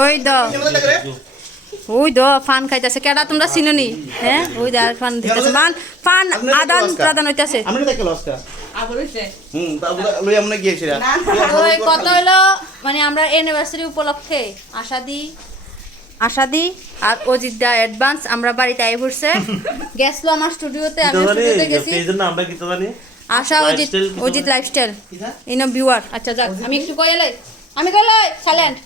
ওই দ ওই দ ফান খাইতেছে কেডা তোমরা চিনুনি হ্যাঁ ওই দে আর ফান দিতেছে ফান আদান প্রদান হইতাছে আমি দেখে লসটা আবার হইছে তারপর লই আমরা গিয়েছিরা ওই কত হলো মানে আমরা অ্যানিভার্সারি উপলক্ষে আশাদি আর অজিত দা অ্যাডভান্স আমরা বাড়িতে আই পড়ছে গেছলো আমার স্টুডিওতে আমি স্টুডিওতে গেছি এইজন্য আমরা কি তো জানি আশা অজিত লাইফস্টাইল ইনো ভিউয়ার আচ্ছা যাক আমি একটু আমি কইলাই সাইলেন্ট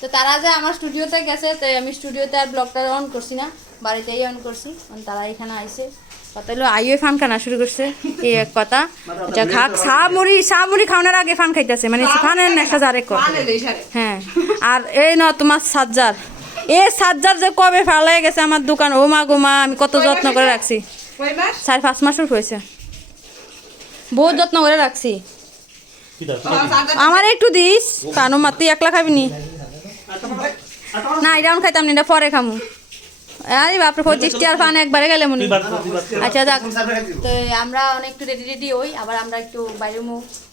তো তারা যে আমার স্টুডিওতে গেছে তাই আমি স্টুডিওতে আর ব্লগটা অন করছি না বাড়িতেই অন করছি তারা এখানে আইছে কথা হলো আইও ফান খানা শুরু করছে এই এক কথা আচ্ছা খাক সামুরি খাওয়ানোর আগে ফান খাইতেছে মানে ফানের নেশা জারে করে হ্যাঁ আর এই না তোমার সাজ্জার এই সাজ্জার যে কবে ফালাই গেছে আমার দোকান ও মা গো মা আমি কত যত্ন করে রাখছি 4-5 মাস হয়েছে বহুত যত্ন করে রাখছি আমার একটু দিস কানো মাতি একলা খাবি নি না এটা আমি খাইতাম না এটা পরে খামু আরে বাপরে 25 টাকার পান একবারে গেলে মনে আচ্ছা যাক তো আমরা অনেক একটু রেডি হই আবার আমরা একটু বাইরে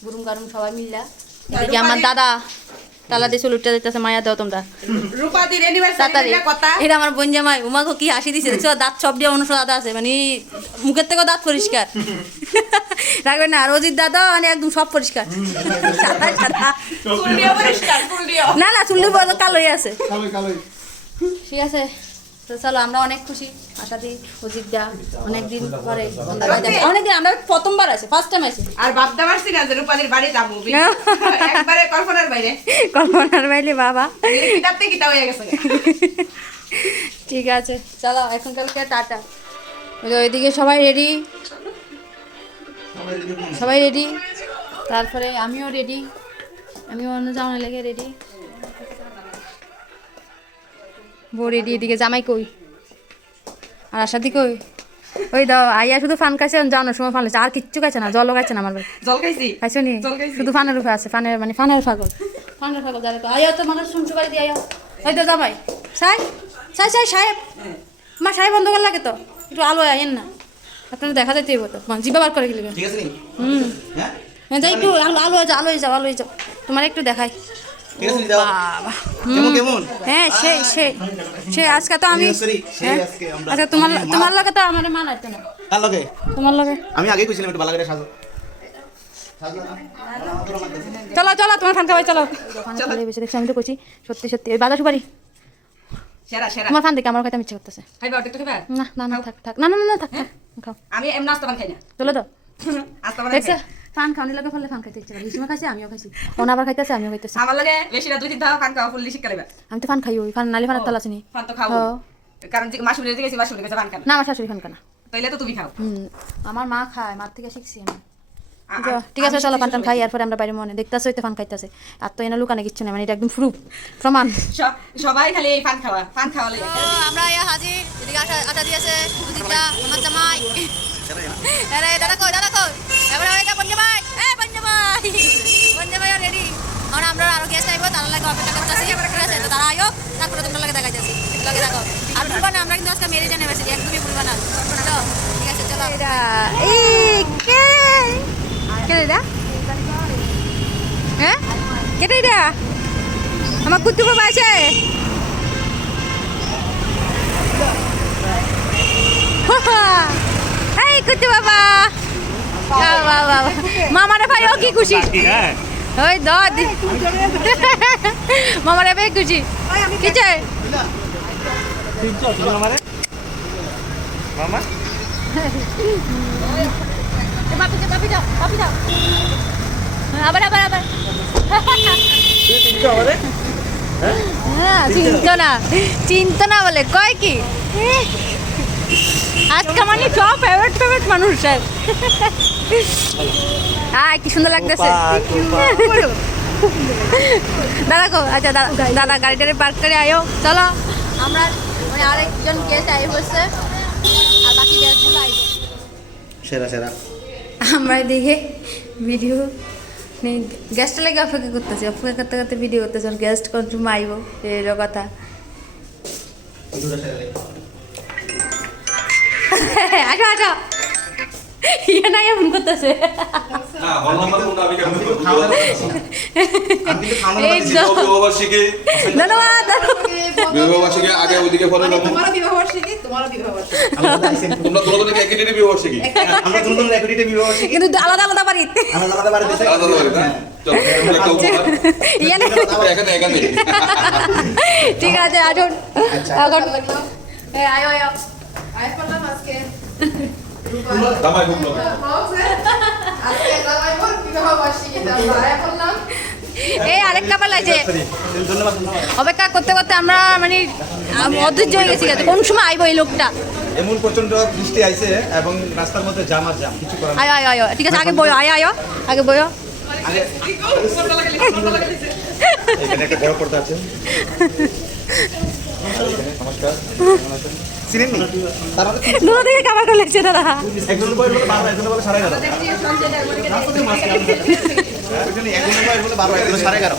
গুরুম গারুম সবাই মিললা এদিকে আমার দাদা তালা দিয়ে চুলুটটা দিতেছে মায়া দাও তোমরা রূপাদির অ্যানিভার্সারি কথা এটা আমার বোন জামাই উমাকে কি হাসি দিছে দেখছো দাঁত সব দিয়ে অনুষ্ঠ দাদা আছে মানে মুখের থেকেও দাঁত পরিষ্কার রাখবেন না আর অজিত দাদা মানে একদম সব পরিষ্কার না না চুল দিয়ে কালোই আছে ঠিক আছে তো চলো আমরা অনেক খুশি আশাদি অজিত দা অনেকদিন পরে অনেকদিন আমরা প্রথমবার আছে ফার্স্ট টাইম আছে আর ভাবতে পারছি না যে রূপাদির বাড়ি যাবো একবারে কল্পনার বাইরে বাবা কিতাবতে কিতা হয়ে গেছে ঠিক আছে চলো এখন কালকে টাটা ওইদিকে সবাই রেডি তারপরে আমিও রেডি আমিও অন্য যাওয়া লেগে রেডি বউ রেডি এদিকে জামাই কই আর আশাদি কই ওই দাও আইয়া শুধু ফান খাইছে জানোর সময় ফান আর কিচ্ছু খাইছে না জলও খাইছে না আমার ভাই জল খাইছি খাইছো নি শুধু ফানের রূপে আছে ফানের পাগল যারা আইয়া তো মানে শুনছু বাড়ি দিয়ে আইয়া ওই তো জামাই সাহেব মা সাহেব বন্ধ করে লাগে তো একটু আলো আইন না আপনারা দেখা যাইতে হইব তো জিবা বার করে গেলে ঠিক আছে নি হ্যাঁ যাই একটু আলো যাও তোমার একটু দেখাই ঠিক আছে দাও বাবা কেমন হ্যাঁ সেই আজকে তো আমি আজকে আমরা আচ্ছা তোমার লগে তো আমার মানাইতো না কার লগে তোমার লগে আমি আগে কইছিলাম একটু ভালো করে সাজো চলো তোমার ফান খাওয়াই চলো বেশি দেখছি আমি তো কইছি সত্যি ওই বাদা সুপারি সেরা তোমার ফান দেখে আমার কথা ইচ্ছে করতেছে খাইবা ওটা তো খাইবা না থাক না থাক খাও আমি এমন নাস্তা বান খাই না চলো তো নাস্তা বান দেখছে ফান খাওয়ানি লাগে ফলে ফান খাইতে ইচ্ছে করে হিসিমা খাইছে আমিও খাইছি ওনা আবার খাইতেছে আমিও খাইতেছি আমার লাগে বেশি না 2-3 ধাপ ফান খাওয়া ফুললি শিক্ষা লইবা আমি তো ফান খাই ওই ফান নালি ফানের তাল আছে নি ফান তো খাও কারণ যে মাসুরের দিকে মাসুরের কাছে ফান খান না আমার শাশুড়ি ফান খানা তাইলে তো তুমি খাও আমার মা খায় মার থেকে শিখছি আমি ঠিক আছে চলো পান খাই এরপরে আমরা বাইরে মনে দেখতেছো তো ফান খাইতেছে আর তো এনে লুকানে কিচ্ছু না মানে এটা একদম প্রমাণ সবাই খালি এই ফান খাওয়া লাগে আমরা হাজির এদিকে আটা দিয়েছে দুদিকটা আমার জামাই আরে দাদা কই এবারে এটা পঞ্জাবাই পঞ্জাবাই রেডি আর আমরা আরো গেস্ট আইবো তারা লাগে অপেক্ষা করতেছি ঠিক আছে তো তারা আইও তারপরে তোমরা লাগে দেখাইতেছি লাগে দেখো আর ভুলবা না আমরা কিন্তু আজকে মেরে জানে বেশি একদমই ভুলবা না তো ঠিক আছে চলো এই কে রে হ্যাঁ কেটে রে আমার কুত্তু বাবা আছে এই কুত্তু বাবা মামারে ভাই ও কি খুশি ওই দাদি মামারে ভাই খুশি কি চাই মামা বাপি যাও আবার চিন্তা না বলে কয় কি আজকে মানে সব ফেভারিট মানুষ স্যার কি সুন্দর লাগতেছে দাদা কো আচ্ছা দাদা গাড়িটারে পার্ক করে আয়ো চলো আমরা মানে আরেকজন গেস্ট আই বসছে আর বাকি গেস্টগুলো আইব সেরা আমরা এদিকে ভিডিও গেস্টের লাগে অপেক্ষা করতে ভিডিও করতেছি গেস্ট কোন সময় আইব এর কথা আসো ইয়ে না এমন করতেছে ধন্যবাদ বিবাহবার্ষিকী আগে ওইদিকে পরে মানে রকম তোমারও বিবাহবার্ষিকী, তোমারও বিবাহবার্ষিকী। আমরা আইছেন তোমরা দুজনে কি একই দিনে বিবাহবার্ষিকী আমরা দুজন রেকর্ডিটে বিবাহ শিখি কিন্তু আলাদা আলাদা বাড়িতে আমরা আলাদা বাড়ি দিছে আলাদা বাড়ি না চলো আমরা একটা উপহার ইয়ানে এখানে এখানে ঠিক আছে আসুন এখন আয় আয় আয় করলাম আজকে দামাই বুকলো আজকে জামাই বোন বিবাহবার্ষিকী আয় করলাম। এই আরেকটা পালা আছে ধন্যবাদ অপেক্ষা করতে করতে আমরা মানে অধৈর্য হয়ে গেছি কোন সময় আইবো এই লোকটা এমন প্রচন্ড বৃষ্টি আইছে এবং রাস্তার মধ্যে জাম আর জাম কিছু করার আয় আয় আয় ঠিক আছে আগে বয় আয় আয় আগে বয় এখানে একটা বড় পর্দা আছে চিনেন নি তারা দূর থেকে কাবার করে লাগছে দাদা একজন বই বলে 12 একজন বলে 11:30 একজন বই বলে 12 একজন 11:30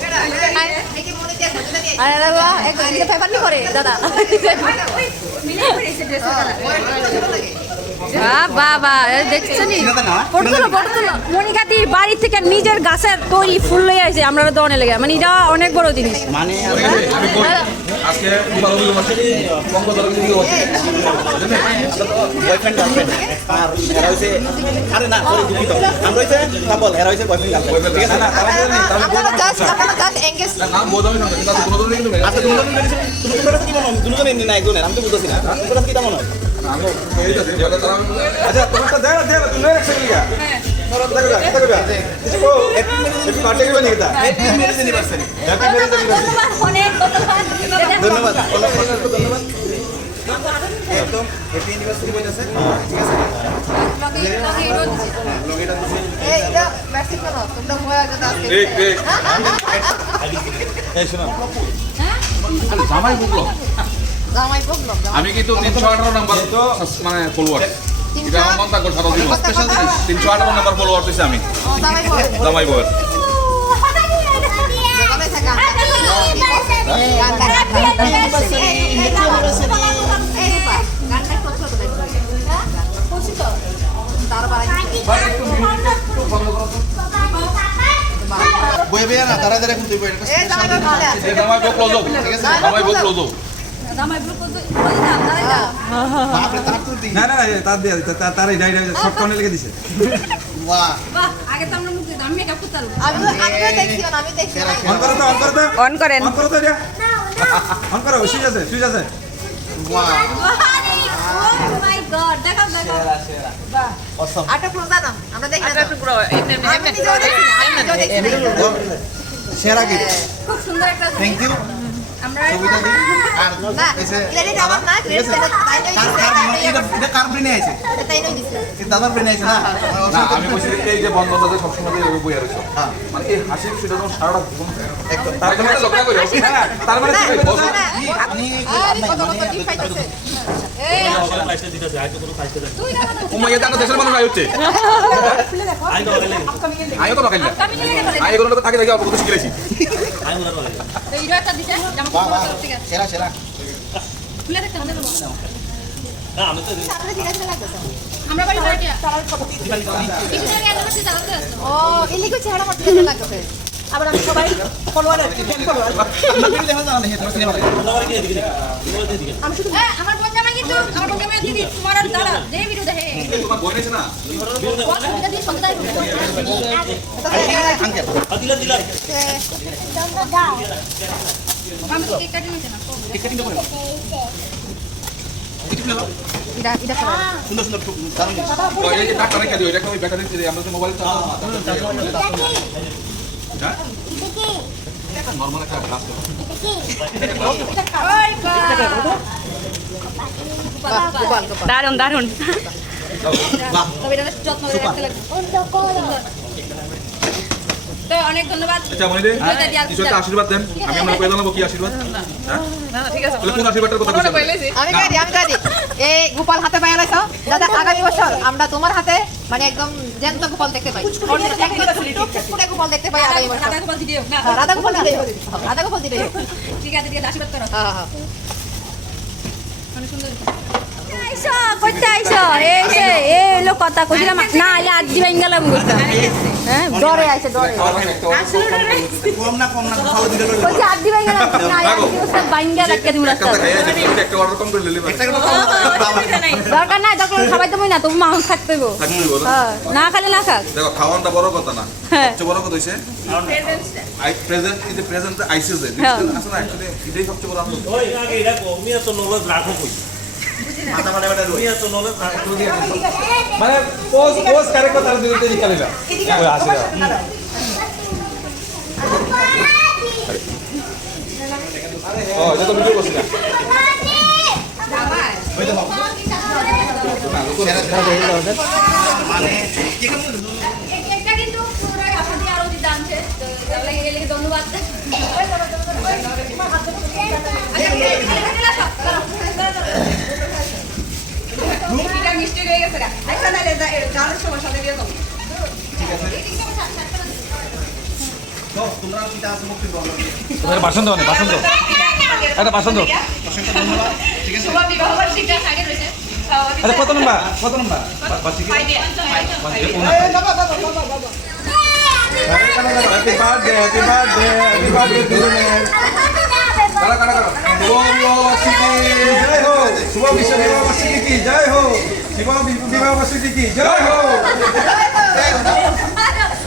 আরে বাবা এক দিকে পেপার নি করে দাদা বাবা দেখছো নি পড়তুলো মনিকাতির বাড়ি থেকে নিজের গাছের তৈরি ফুল লয়ে আসে আমরা তো অনেক লেগে মানে এটা অনেক বড় জিনিস মানে আমি কই আজকে তোমার বিবাহবার্ষিকী বঙ্গদল বিবাহবার্ষিকী বয়ফ্রেন্ড গার্লফ্রেন্ড আর এরা হইছে আরে না সরি দুঃখিত আমরা হইছে কাপল এরা হইছে বয়ফ্রেন্ড গার্লফ্রেন্ড ঠিক আছে না আপনারা জাস্ট এঙ্গেজ না বোঝাই না কিন্তু কোনো দিন কিন্তু আচ্ছা দুজন মিলেছে তুমি তোমার কাছে কি মনে হয় দুজন এমনি না একজনের আমি তো বুঝতেছি না তোমার কাছে কি মনে হয় আমি এই তো যেটা তারা আচ্ছা তোমারটা দে না তুমি এক সেকেন্ড লিয়া দেখো হ্যাপি বার্থডে কি বানিয়ে দাও happy marriage anniversary happy marriage ধন্যবাদ ধন্যবাদ একদম হ্যাপি অ্যানিভার্সারি বলতেছে ঠিক আছে লগেটা দিছে এই এটা মেসেজ করো তোমরা হয়ে যাবে আজকে ঠিক ঠিক এই শোনো জামাই বুকলো জামাই বললাম আমি কিন্তু 318 নাম্বার মানে ফলোয়ার এটা আমার মন থাকো সারা জীবন স্পেশাল 318 নাম্বার ফলোয়ার দিছি আমি জামাই বল জামাই বউয়ের জামাই থাকা বই বই না তারা তারা কিন্তু বই এটা জামাই বুক ক্লোজ জামাই বুক ক্লোজ বাপ রে তারা তো দি না না তার দিয়ে তার এই ডাইডা শর্ট কাউন্টে লিখে দিছে বাহ আমি দেখছি অন করো তো অন করেন অন করো তো এটা অন করো সুইচ আছে বাহ আটা পুরো দাও আমরা দেখি আটা পুরো এমনি এমনি নিজেও দেখছি সেরা কি খুব সুন্দর একটা থ্যাংক ইউ আমরা ছবিটা দিই আর না এসে ক্রেডিট আমার না ক্রেডিট তাই নই এটা কার ব্রেনে আছে তাই নই দিছে এই দাদার ব্রেনে আছে না না আমি কইছি এই যে বন্ধনটা সব সময় এই বই আর মানে এই হাসির সেটা যখন সারাটা জীবন একদম তার মানে লক্ষ্য করি তার মানে কি বলছো আপনি আরে কত কত কি খাইতেছে এই উম্মা এটা না দেশের মানুষ আই হচ্ছে আইও তো বাকাইলা আই এগুলো তো থাকে দেখি অপকত শিখেছি তো এইটা একটা দিছে জামা বাহ বাহ কাপড় ঠিক আছে সেরা সেরা খুলে দেখতে আমাদের সামনে ঠিক আছে লাগছে আমরা বাড়ি বাড়ি কিছু আগে অ্যানিভার্সারি চালাতে আসতো ও ইলিগো চেহারা মত কেমন লাগছে আবার আমি সবাই ফলোয়ার আছি ফলোয়ার আপনি দেখেন না হে তোমার সিনেমা আমি শুধু আমার বোন জামাই কিন্তু আমার বোন জামাই দিদি তোমার আর দাদা যে ভিডিও দেখে তোমার বোন আছে না এটা দিয়ে সঙ্গে দাই আঙ্কেল আমি তো কেক কাটি নিতে না এটা করো সুন্দর সুন্দর দারুণ তো এই যে টাকা রেখে দিও এটা ওই ব্যাটারি দিয়ে আমরা তো মোবাইল হ্যাঁ নরমাল একটা গ্লাস গোপাল দারুন দারুন বাহ তবে এটা যত্ন করে রাখতে লাগবে তো অনেক ধন্যবাদ আচ্ছা মনে কিছু একটা আশীর্বাদ দেন আমি আমরা কই জানাবো কি আশীর্বাদ হ্যাঁ না ঠিক আছে কোন আশীর্বাদের কথা বলছেন আমি কাদি এই গোপাল হাতে পাই লাইছো দাদা আগামী বছর আমরা তোমার হাতে মানে একদম জ্যান্ত গোপাল দেখতে পাই একদম গোপাল দেখতে পাই আগামী বছর রাধা গোপাল দিদিও না রাধা গোপাল দিলে রাধা গোপাল দিলে ঠিক আছে ঠিক আছে আশীর্বাদ করো হ্যাঁ হ্যাঁ অনেক সুন্দর আইসো কইতে আইসো এই যে এই হলো কথা কইছিলাম না আইলে আজ দিবেন গেলাম কইতা হ্যাঁ ডরে আইছে ডরে কম না ভালো দিতে পারবে কইছে আজ দিবেন গেলাম না আজ দিবস বাইঙ্গা রাখতে দিমু রাস্তা একটা অর্ডার কম করে লিলি দরকার নাই দরকার খাবাই দেবই না তুমি মাংস থাকতে হইব হ্যাঁ না খালে না খাক দেখো খাওয়ানটা বড় কথা না হ্যাঁ সবচেয়ে বড় কথা হইছে present is the present ISIS আছে না অ্যাকচুয়ালি এটাই সবচেয়ে বড় আনন্দ ওই আগে এটা কমিয়া তো নলেজ রাখো কই মাথা মাথা কমিয়া তো নলেজ রাখো মানে পোজ কারেক্ট কথা দিতে দিকালিলা ওই আসে ও এটা তো ভিডিও করছিস না মানে একটা কিন্তু পুরোই আপনি আরো দিতে আনছে তো তাহলে গেলে ধন্যবাদ এটা মিষ্টি হয়ে গেছে আচ্ছা তাহলে যার সময় সাথে দিয়ে দাও তো তোমরা কিটা আছে মুক্তি বলো তোদের ভাষণ দাও না ভাষণ দাও একটা ভাষণ দাও অসংখ্য ধন্যবাদ ঠিক আছে শুভ বিবাহ বার্ষিকীটা সাইডে রয়েছে আরে কত নাম্বার বাচ্চা কি হ্যাপি বার্থডে দিনের কারা কারা কারা জয় হো শুভ বিশ্ব বিবাহ বার্ষিকী কি জয় হো শুভ বিবাহ বার্ষিকী কি জয় হো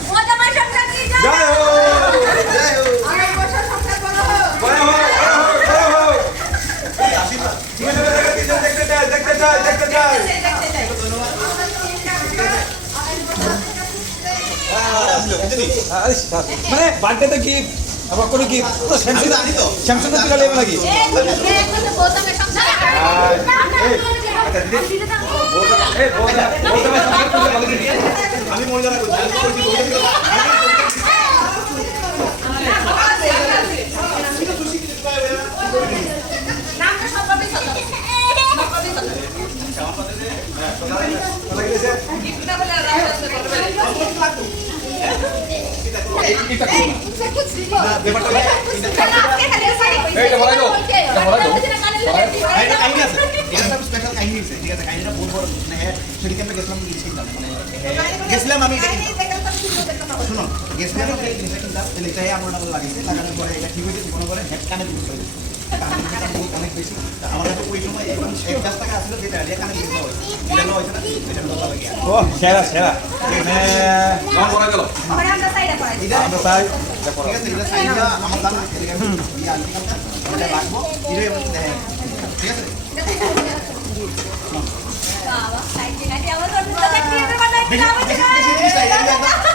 মজা মাই সংসার কি যায় জয় হো অনেক বছর সংসার ভালো হোক জয় হো জয় হো ঠিক আছে দেখতে চাই মানে বার্থডেতে কি আবার কোনো কি আমি জানি তো স্যামসাং তো তুলে নেবে নাকি আমি মনে জানা এইটা বলাই দাও এটা বলাই দাও এটা কাহিনী আছে এটা একটা স্পেশাল কাহিনী আছে ঠিক আছে কাহিনীটা বহুত বড় মানে হ্যাঁ সেদিকে আমরা গেছিলাম গিয়েছিলাম মানে গেছিলাম আমি এটা শুনুন গেছিলাম আমরা এই জিনিসটা কিনতাম তাহলে এটাই আমার নাম লাগিয়েছে লাগানোর পরে এটা ঠিক হয়েছে মনে করে হেড কানে দিতে পারি অনেক বেশি আমার কাছে ওই সময় এবং 10 টাকা আসলে যেটা এটা কানে দিতে হয় এটা হয়েছে না এটা ডলার লাগে ও সেরা নাম করা গেল এটা আমরা চাই ঠিক আছে এটা সাইডটা আমার দাম এদিকে আমি এটা রাখবো এটা ঠিক আছে বাবা সাইড দিনাই আমার তো দেখি এর বানাই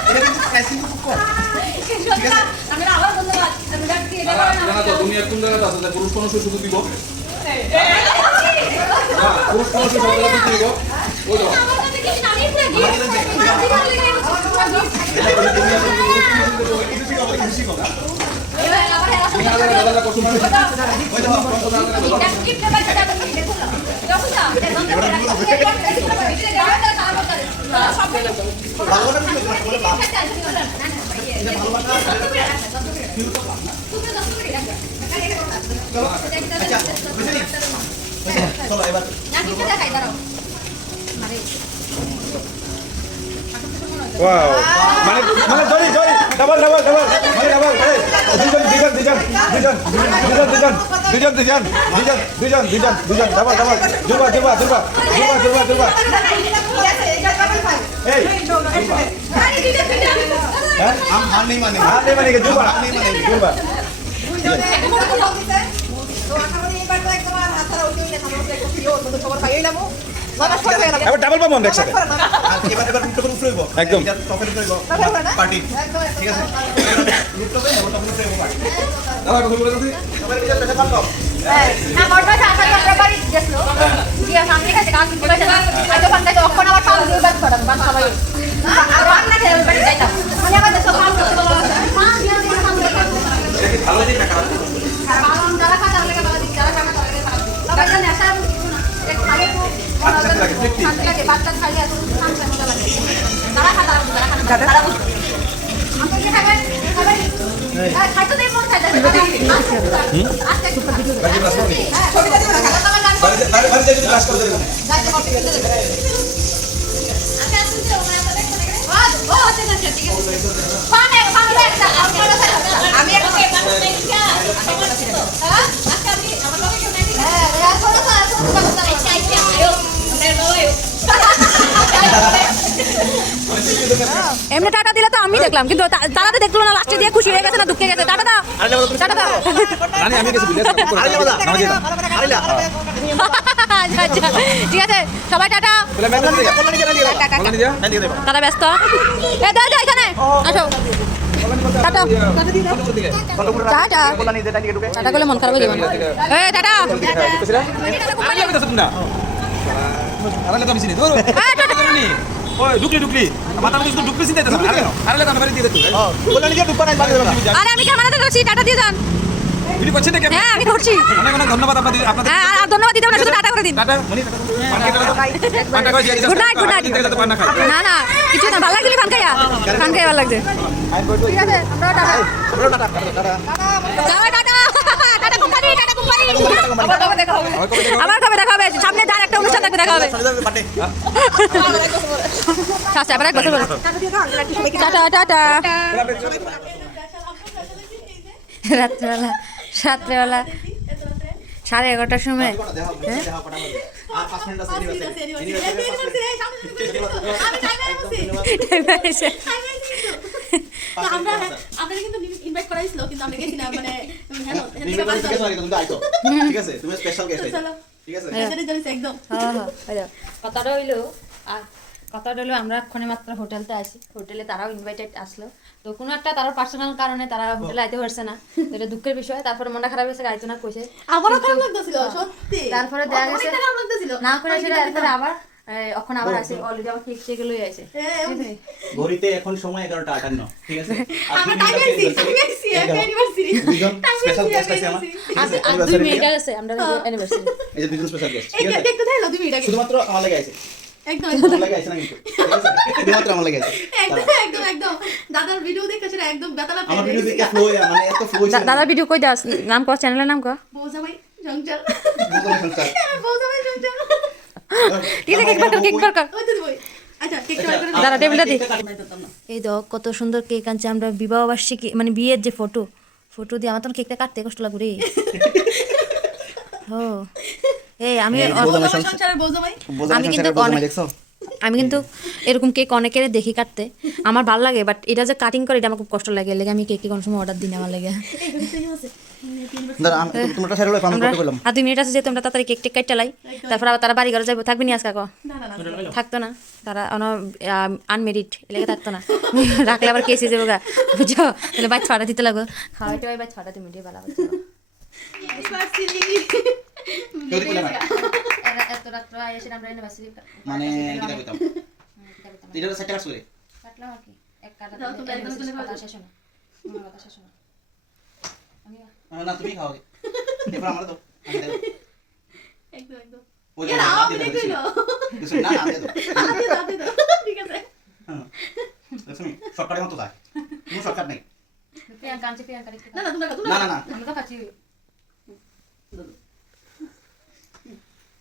এটা কিন্তু প্রাইসিং খুব কম আমি আবার ধন্যবাদ আমি ডাকছি এটা জানা তো দুনিয়ার কোন জায়গাতে আছে যে পুরুষ মানুষ শুধু দিব পুরুষ মানুষ সব জায়গাতে দিব ওই দাও আমার কাছে কিছু না নিয়ে গিয়ে এবার আবার দাদা কত চলো এবার ওয়াও মানে জরি ডাবল দুজন ডাবল জুবা এই हम हार नहीं मानेंगे हार नहीं मानेंगे जूबा नहीं मानेंगे जूबा এবার ডাবল পাবো আমরা একসাথে এবার রুটটা উপরে হইব একদম। এটা টপের উপরে হইব পার্টি ঠিক আছে রুটটা হবে ওটা উপরে হইব পার্টি দাদা কথা বলে দিছি সবাই মিলে পেছনে পারলো না বড় সাথে আমরা বাড়ি গেছিল দিয়া সামনে কাছে গান শুনতে পাইছে না আজ ওখান থেকে তখন আবার পাল দিয়ে ব্যাক করা বান সবাই আর বাংলা খেলে বাড়ি যাইতাম মানে আমাদের সব কাম করতে বলা হচ্ছে এটা কি ভালো দিন না খারাপ দিন আর বাংলা যারা খাতা লাগে বাংলা দিন যারা খাতা লাগে খারাপ দিন সবাই জানে আশা এক খালি শান্তি লাগে বাচ্চা খাইলে এত শান্তি মজা লাগে যারা খাতা যারা আমরা কি খাবেন খাইতে দেই মন খাইতে আস্তে আস্তে ছবিটা দিও না খাতা লাগা দিয়ে যদি ক্লাস করে দেবেন যাইতে করতে গেলে আমি এমনি টাটা দিলে তো আমি দেখলাম কিন্তু তারা তো দেখলো না লাস্টে দিয়ে খুশি হয়ে গেছে না দুঃখে গেছে টাটা দাও টাটা দাও রানী আমি গেছি বিলেস আরে যাবা নামাজি না আরে লা আচ্ছা আচ্ছা ঠিক আছে সবাই টাটা বলে মেলা দিকে কল্যাণী জানা দিও কল্যাণী দিয়া দিয়ে দেব তারা ব্যস্ত এ দাও দাও এখানে আসো টাটা টাটা কল্যাণী যেটা দিকে ঢুকে টাটা করলে মন খারাপ হয়ে যাবে এ টাটা আরে আমি তো না আরে তো আমি চিনি ধরো ওই ঢুকলি মাথা মধ্যে ঢুকলি চিন্তা তো আরে তো আমি দিয়ে দিতে কল্যাণী যে ঢুকবা না বাড়ি দেব না আরে আমি ক্যামেরাতে ধরছি টাটা দিয়ে যান ভিডিও করছেন নাকি হ্যাঁ আমি ধরছি অনেক অনেক ধন্যবাদ আপনাদের হ্যাঁ আর ধন্যবাদ দিতে হবে না শুধু টাটা করে দিন টাটা মনি পান্ডা কই যাই গুড নাইট গুড নাইট পান্ডা খাই না না কিছু না ভালো লাগছে ফান খাইয়া ভালো লাগছে ঠিক আছে আমরা টাটা যাও টাটা টাটা কোম্পানি আবার কবে দেখা হবে সামনে যার একটা অনুষ্ঠান থাকবে দেখা হবে পাটে আচ্ছা আবার এক বছর পরে টাটা টাটা রাত্রেবেলা 11:30 সময় আর 5 মিনিট আছে আপনারা কিন্তু ইনভাইট করাইছিল কিন্তু আমরা গেছি না মানে হ্যালো ঠিক আছে তুমি স্পেশাল গেস্ট ঠিক আছে একদম কথাটা হইলো আমরা এক্ষণে মাত্র হোটেলতে আছি হোটেলে তারাও ইনভাইটেড আসলো তো কোনো একটা তার পার্সোনাল কারণে তারা হোটেলে আইতে পারছে না তো এটা দুঃখের বিষয় তারপরে মনটা খারাপ হয়েছে আইতো না কইছে আমারও খারাপ লাগতেছিল সত্যি তারপরে দেখা গেছে খারাপ লাগতেছিল না করে সেটা এরপরে আবার এখন আবার আসে অলরেডি আবার কেক টেক লই আইছে ঘড়িতে এখন সময় 11:58 ঠিক আছে আমরা টাইম আইছি অ্যানিভার্সারি দুজন স্পেশাল গেস্ট আছে আমার আর 2 মিনিট আছে আমরা অ্যানিভার্সারি এই যে দুজন স্পেশাল গেস্ট ঠিক আছে একটু তাই তুমি এটা শুধুমাত্র আমার লাগে আছে একদম আমার লাগে আছে না কিন্তু ঠিক আছে শুধুমাত্র আমার লাগে আছে একদম দাদার ভিডিও দেখতে সেটা একদম বেতালা আমার ভিডিও দেখে ফ্লো মানে এত ফ্লো দাদা ভিডিও কই দাও নাম কো চ্যানেলের নাম কো বৌজামাই জংচাল সংসার বৌজামাই জংচাল ঠিক আছে কেক বার্কার ওই তো দিবই আচ্ছা কেকটা বার করে দাদা টেবিলটা দি এই দেখো কত সুন্দর কেক আনছে আমরা বিবাহ বার্ষিকী মানে বিয়ের যে ফটো দিয়ে আমার তো কেকটা কাটতে কষ্ট লাগবে রে ও এই আমি সংসারের বৌজামাই আমি কিন্তু এরকম কেক অনেকের দেখি কাটতে আমার ভালো লাগে বাট এটা যে কাটিং করে এটা আমার খুব কষ্ট লাগে আমি কেক কোনো সময় অর্ডার দিই না আমার লাগে দাদা আমি তোমরা সাইড হলো আমি করতে বললাম আর 2 মিনিট আছে যে তোমরা তাড়াতাড়ি কেক টেক কাটতে লাই তারপর আবার তারা বাড়ি ঘরে যাইবো থাকবি নি আজকে থাকতো না তারা আনমেরিড এলাকা থাকতো না রাখলে আবার কেসে যাবো গা বুঝছো তাহলে বাচ্চা ছড়া দিতে লাগো খাওয়াইতে হয় বাচ্চা ছড়া তুমি ভালো হচ্ছে এত রাত্র এসে আমরা ইউনিভার্সিটি মানে কিটা কইতাম এটা সেটা কাজ করে কাটলাম আর কি এক কাটা কথা শেষ না কথা শেষ না আমি না তুমি খাও এবার আমরা তো একদম ওই এরা আমি দেখলো না না ঠিক আছে তুমি শর্টকাটের মতো যায় কোনো শর্টকাট নেই প্রিয়াঙ্কা না না তুমি না না না আমি তো খাচ্ছি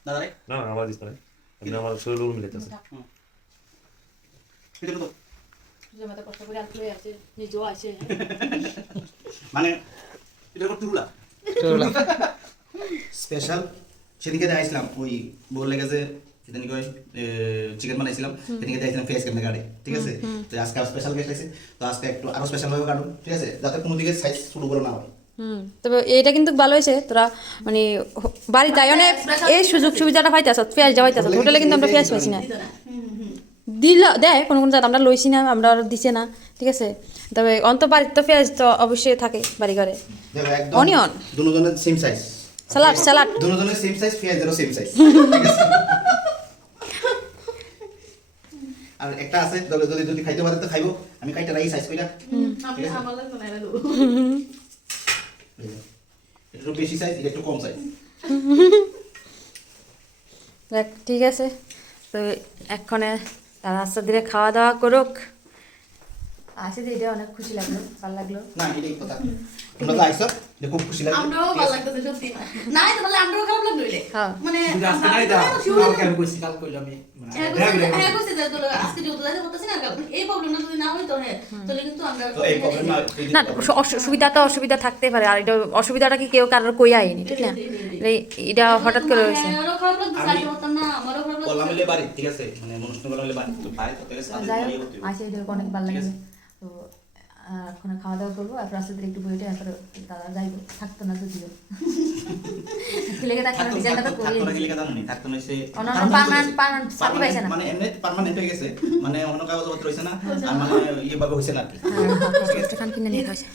দাদা রে না আমার দিস না আমি আমার শরীর মিলাইতেছে এটা তো যে মত কষ্ট করে আনতে আছে নিজেও আছে মানে এটা কত টুলা স্পেশাল সেদিকে দেখাইছিলাম ওই বললে গেছে সেদিনকে ওই চিকেন বানাইছিলাম সেদিনকে দেখাইছিলাম ফেস কেমনে কাটে ঠিক আছে তো আজকে স্পেশাল গেস্ট আছে তো আজকে একটু আরো স্পেশাল ভাবে কাটুন ঠিক আছে যাতে কোনো দিকে সাইজ ছোট বড় না হয় তবে এটা কিন্তু ভালো হয়েছে তোরা মানে বাড়ি যাই অনেক এই সুযোগ সুবিধাটা পাইতেছ পেঁয়াজ যা পাইতেছ হোটেলে কিন্তু আমরা পেঁয়াজ পাইছি না দিল দেয় কোনো কোনো জাত আমরা লইছি না আমরা দিছে না ঠিক আছে তবে অন্ত বাড়ির তো পেঁয়াজ তো অবশ্যই থাকে বাড়ি ঘরে দেখো একদম অনিয়ন দুজনের সেম সাইজ স্যালাড দুজনের সেম সাইজ পেঁয়াজেরও সেম সাইজ আর একটা আছে যদি খাইতে পারে তো খাইবো আমি কাইটা রাই সাইজ কইরা আমি আমার লাগবে না এলো একটু বেশি সাইজ এটা একটু কম সাইজ দেখ ঠিক আছে তো এক্ষণে তারা আস্তে ধীরে খাওয়া দাওয়া করুক আসে যে এটা অনেক খুশি লাগলো, ভালো লাগলো। না এটাই কথা তোমরা তো আইছো যে খুব খুশি লাগলো আমরাও ভালো লাগতেছে সত্যি না তাহলে আমরাও খারাপ লাগলো এটা হ্যাঁ। মানে আজকে নাই দাও কালকে আমি কইছি কাল কইলাম আমি হ্যাঁ কইছে যে তোরা আজকে যেহেতু যাইতে করতেছি না এই প্রবলেমটা যদি না হইতো হ্যাঁ তাহলে কিন্তু আমরা তো এই প্রবলেম না অসুবিধা তো অসুবিধা থাকতেই পারে, আর এটা অসুবিধাটা কি কেউ কারোর কই আইনি, ঠিক না? এটা হঠাৎ করে হয়েছে। আমারও খারাপ লাগতেছে আগে হতাম না আমারও খারাপ লাগতেছে কলামিলে বাড়ি ঠিক আছে মানে মনুষ্য কলামিলে বাড়ি তো বাড়ি তো তাহলে সাথে যাই বাড়ি হোক হতো আসে এটা অনেক ভালো লাগে। তো এখন খাওয়া দাওয়া করবো, আর রাস্তাতে একটু বইটা এরপরে দাদা যাইবো, থাকতো না যদিও লেগে থাকতো না, ডিজাইনটা তো করি থাকতো না কি কথা মনে থাকতো না সে অনন্য পার্মানেন্ট সাথে পাইছে না মানে এমনি পার্মানেন্ট হয়ে গেছে মানে অন্য কাগজপত্র হইছে না আর মানে ইয়ে ভাবে হইছে না আর কি ফান কিনে নিয়ে খাইছে,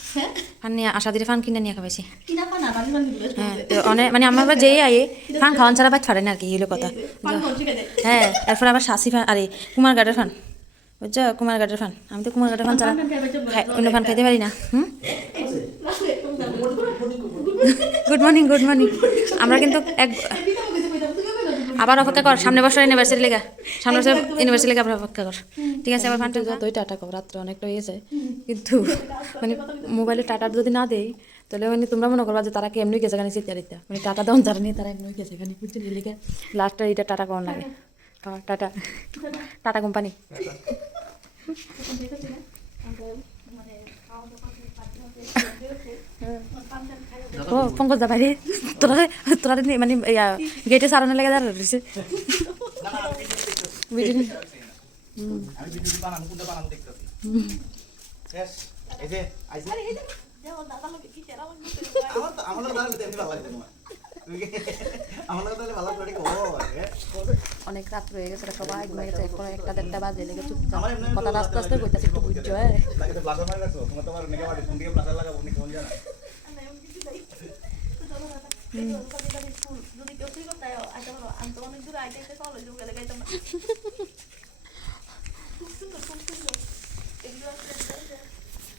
ফান নিয়ে আশা দিলে ফান কিনে নিয়ে খাইছে। কিনা পানা পানি পানি দিলে হ্যাঁ তো অনেক মানে আমার আবার যেই আয়ে ফান খাওয়ান ছাড়া বাদ ছাড়ে না আর কি, এগুলো কথা। পানি বলছি কেন হ্যাঁ এরপর আবার শাসি ফান, আরে কুমার গার্ডের ফান, বুঝছো? কুমার গার্ডের ফান, আমি তো কুমার গার্ডের ফান ছাড়া অন্য ফান খাইতে পারি না। Good morning good morning. আমরা কিন্তু এক আবার অপেক্ষা কর, সামনে বছর ইউনিভার্সিটি লেগা, সামনে বছর ইউনিভার্সিটি লেগা আবার অপেক্ষা কর, ঠিক আছে? আবার ফানটা যতই টাটা কর, রাত্রে অনেকটা হয়েছে, কিন্তু মানে মোবাইলে টাটা যদি না দেই তাহলে মানে তোমরা মনে করবা যে তারা কি এমনি গেছে এখানে চিত্তারিতা, মানে টাটা দেওয়ান যারা নিয়ে তারা এমনি গেছে এখানে, বুঝছি লিখে লাস্টটা এটা টাটা করার লাগে। হ্যাঁ টাটা, টাটা কোম্পানি। ও পঙ্কজ দা বাইরে তোরা তোরা মানে গেটে সারানোর লেগে দাঁড়া রয়েছে ভিডিও আমি ভিডিও বানাবো কোনটা বানাবো দেখতেছি বেশ এই যে আইছে আমার দাদা তেমনি ভালো লাগে তোমার আমার দাদা ভালো করে কো অনেক রাত হয়ে গেছে, সবাই ঘুমিয়ে গেছে, এখন 1-1:30 বাজে লেগে চুপচাপ কথা আস্তে আস্তে বইতাছে, একটু বুঝছো? লাগে তো ব্লাসার মারি রাখছো তোমার নেগা বাড়ি ফোন দিয়ে ব্লাসার লাগাবো নি কোন জানা যদি কেউ তুই করতে আইতে বলো আমি তো অনেক দূরে আইতে আইতে চলো যোগ গেলে গাইতাম না খুব সুন্দর এগুলো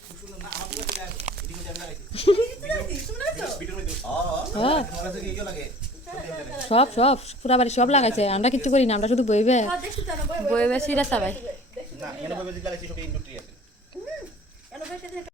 খুব সুন্দর না আমার দিকে এদিকে জানা রাখছি ভিডিওর মধ্যে তোমার কাছে কি লাগে সব সব পুরা বাড়ি সব লাগাইছে, আমরা কিচ্ছু করি না, আমরা শুধু বইবে বইবে সিরিয়াস সবাই না এনে ভাবে লাগাইছি সব ইন্ডাস্ট্রি আছে